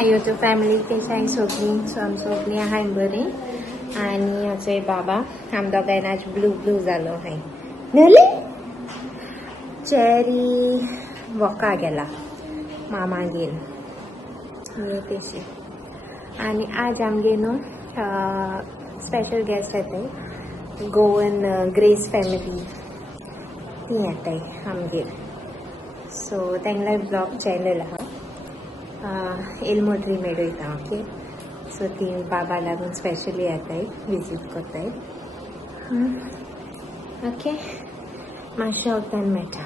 My YouTube family कशें आहाय सगळीं. सो आमी सगळीं आहाय बरीं. आनी आमचो बाबा आम दोगांयन आज ब्लू जालो हाय न्हली. चेरी वॉका गेला मामागेर तेशी. आनी आज आमगे न्हू स्पेशल गेस्ट येताय गोवन ग्रेस फॅमिली ती येताय आमगेर. सो तेंगला ब्लॉग चॅनल आहा एलमोट्री मेळयता. ओके. सो ती बाबा लागून स्पेशली येताय विजीट करताय. ओके मातशें वखदान मेळटा.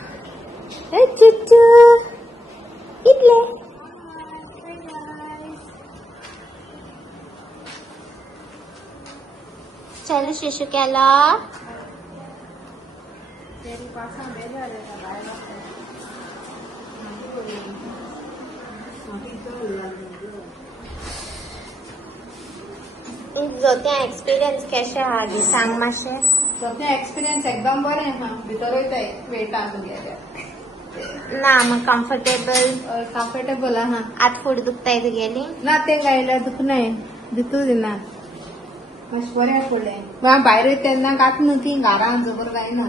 चुचू इतले चलो शिशु केला. जोते एक्सपिरियन्स कशें आहा गे सांग मातशें. जोते एक्सपिरियन्स एकदम बरें आहा. भितर वयताय वेटा तुगेल्या ना मग कम्फर्टेबल आहा. आत फूड दुखताय तुगेली ना ते गायल्यार दुखनाय भितूर दिना मातशें बरें पडलें. भायर वयता तेन्ना गात न्हू ती घारां जबर जायना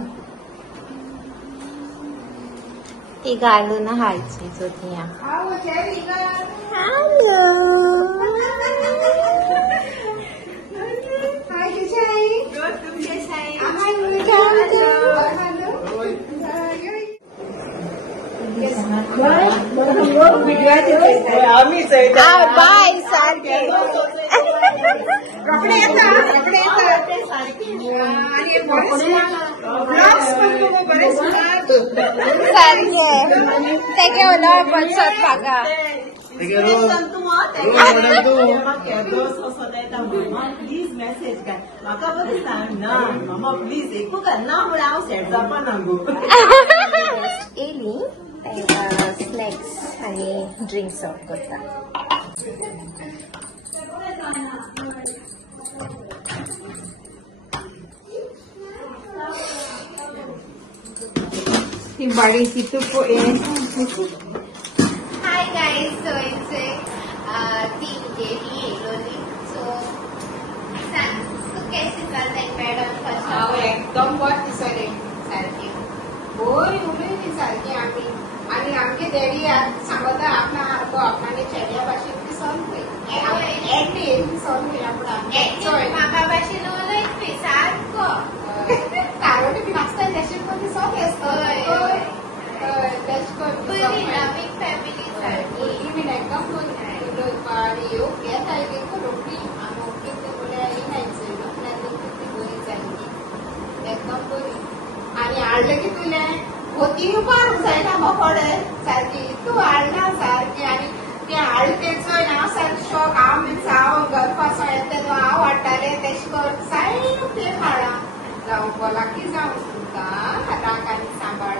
ती घालून हायची जोती. बाय सारखे रोकडे येता आणि बरे सारखे तेगे उलोवप बोलसोत म्हाका. प्लीज मेसेज काय म्हाका बरें सांग ना मामा प्लीज एकू करना म्हण हांव सेट जावपा ना गो. येयली स्नॅक्स आनी ड्रिंक्स सर्व करता. ती बाडी तितू Hi guys, so it's a team Devi Eloli. So, Sam, tu कैसे चल रहा है मैडम फर्स्ट? हांव एकदम बरें दिसलें सारखे बरी उलयली सारकी आमी. आनी आमगे डॅडी सांगता आपणाने चेड्या भाशेन ती सोन पळय सोन पळय आपणा म्हाका भाशेन उलयत सारको तारोटी बी नाचता तेशें कोण ती सोन आसता. तेश बरी लविंग फॅमिली सारकी. बीन एकदम बरी उलोवपा आनी ह्यो घेताय देखून रोखडी आमी रोखडी ते म्हळ्यार ही नायच आपल्याक देखून ती बरी जाली एकदम बरी. आनी हाडलें की तुलें होती पार जायना मोकोडे सारकी तूं हाडना सारकी. आनी तें हाडलें तें चोय हांव सारकी शॉक हांव घरपासो येता हांव हाडटालें तेशें कर सायड तें हाडा जावं बोलाकी जावं तुमकां राक आनी सांबाळ.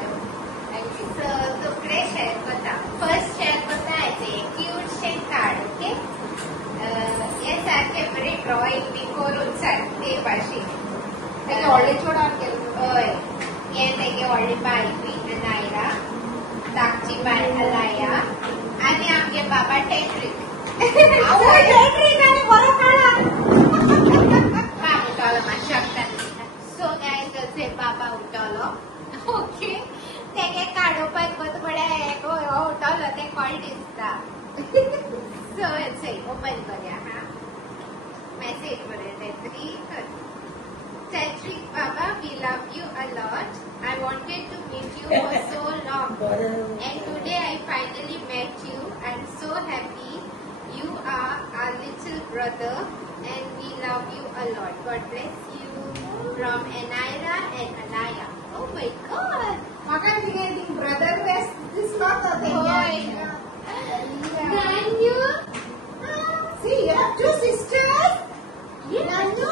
So, तुकडे शेअर करता. फर्स्ट शेअर करता याचे क्यूट शे कार्ड. ओके. हे सारखे बरे ड्रॉइंग बी करून सारखे भाशेन तेगे व्हडले चोडान केलें. हय हे तेगे व्हडली बाय बी नायरा धाकची बाय अलाया आनी आमगे बाबा टेट्रिक. आनी बरो काडा बाबा उठवलो मातशें वखदान. सो गायज असे बाबा उठवलो. ओके. तेगे काडोवपाक वता म्हळ्यार हो उठवलो ते कॉल दिसता. सो चल ओपन करूया. हा message बरयताय Cedric Baba, we love you a lot. I wanted to meet you for so long. And today I finally met you. I'm so happy. You are our little brother and we love you a lot. God bless you. From Enaira and Alaya. Oh my God. म्हाका कितें brother best दिसलो तो तेंगे. Nanyu? See, you have two sisters. Yes. Nanyu,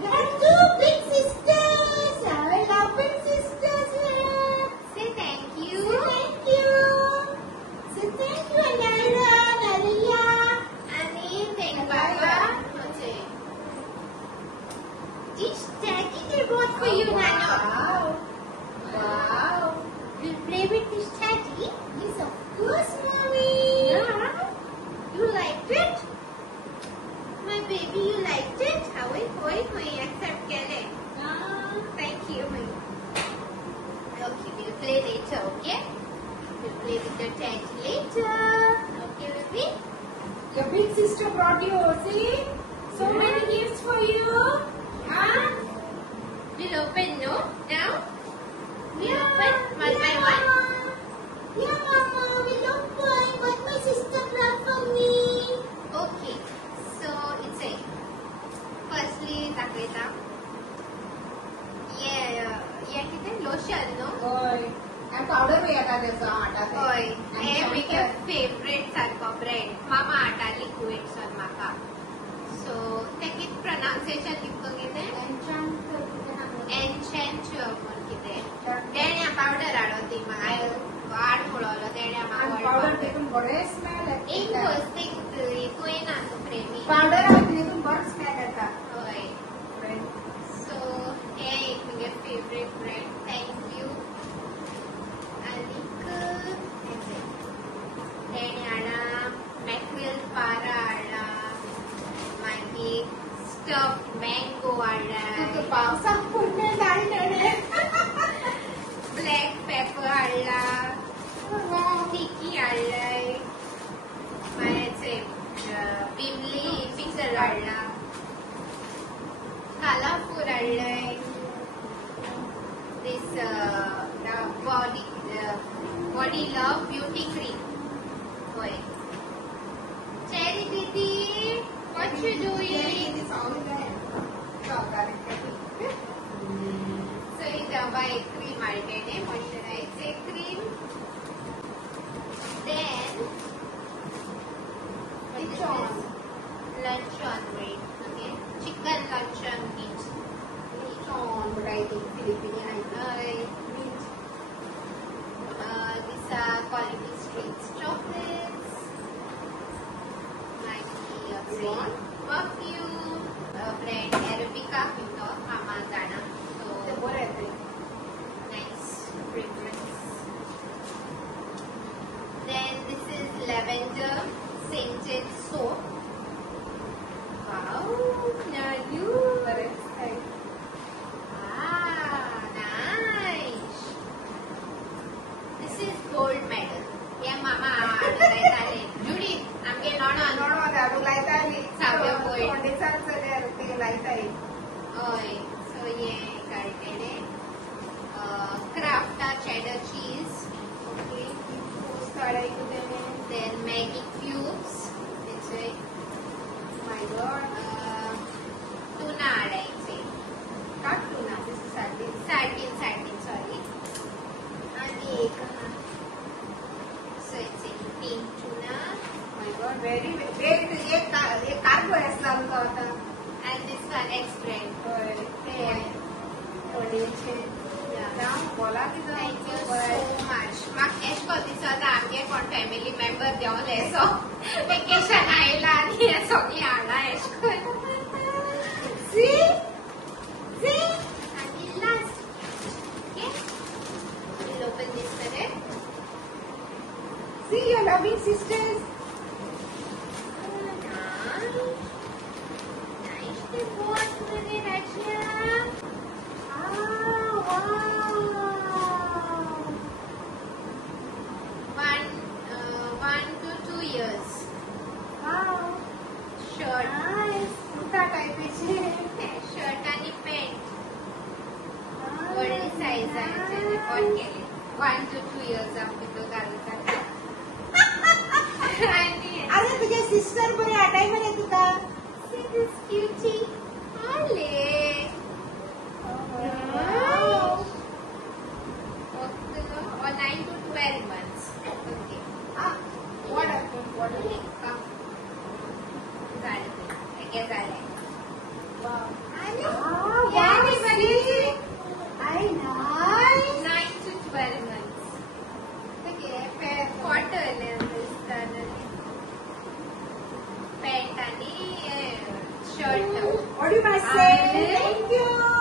you have two big sisters. I love big sisters here. Say thank you. Say thank you. Say thank you, Naira, Naria. Ani thank Baba. Okay. This tacky they bought for you, Nanyu. Wow. Wow. We'll play later, okay? We'll play with the tent later. Okay, baby? Your big sister brought you, see? So many gifts for you. Huh? We'll open, no? Now? We'll open one by one. Yeah, Mama, we'll open what my sister brought for me. Okay, so it's a firstly dakhayta. Yeah, कितें lotion, no? होय. आणि powder येता त्याचा आटा ते. होय, आणि हे shampoo. म्हगे फेवरेट सारको ब्रँड मामा आटा लिक्विड सन म्हाका. सो ते कित प्रोनाउन्सिएशन कितको कितें? एन्चेंट म्हण कितें. तेण्या पावडर हाडो ती म्हाका वाड पळोवलो तेण्या आणि म्हाका पावडर तितून बरे स्मेल एक येता. वस्ती हितूय ना तो प्रेमी. पावडर आहे तितून बरे स्मेल येता. होय. So, हे एक म्हगे फेवरेट ब्रँड. Thank you. आनीक तेणे हाडा मॅक्रियल पारा हाडला. मागीर स्टफ मँगो हाडला. तितून पावसाक पुण्य जाय तेणे. ब्लॅक पेपर हाडला. टिकी हाडलाय. मागीर बिमली मिक्सर हाडला. Colourful हाडलाय. This body love beauty cream. होय. Cherry didi, what you doing? So ही डब्बा एक क्रीम हाडलेले moisturiser cream. Then luncheon meat. Okay, chicken luncheon meat. These are quality streets chocolates. Perfume, brand Arabica pinto mama jana. So nice fragrance. Then this is lavender scented soap. Wow, Nanu. Nice. This is gold medal. Yeah, mama. Judy, I'm getting on. Oh, so yeah, काढलेले. Crafta cheddar cheese. Okay. Then Maggi cubes. It's it. My God. Tuna हाडायचे. Not tuna, this is sardine. Sardine, sorry. आणि एक so it's a pink tuna. My God, very great. एक cargo असला आमचा होता. And this one X brand. होय. Yeah. जाम बोला की जाम. Thank you so much. म्हाका एश को दिसता आमगे कोण फॅमिली मेंबर देंवले सो वेकेशन आयला आनी हे सगळी हाडा एश कोन. See? आनी last. Okay? We'll open this today. See your loving sisters. Nice to watch with it, Rachna. Wow. 1 to 2 years. Wow. Shirt. Nice. Kuta type is Shirt आणि pant. व्हडली size आहे त्याने पण केली. 1 to 2 years आम्ही तो घालतात. आणि अरे तुझे सिस्टर बरे आटाय बरे तुका. see this cutie. आले. Wow. Okay, or 9 to 12 months. Okay. What? झाले. एके झाले. Wow. आणि Wow. याने बघितली. I nice. 9 to 12 months. Okay, fair. Cotton दिसताना. Pant आणि shirt. What do you must say? Thank you.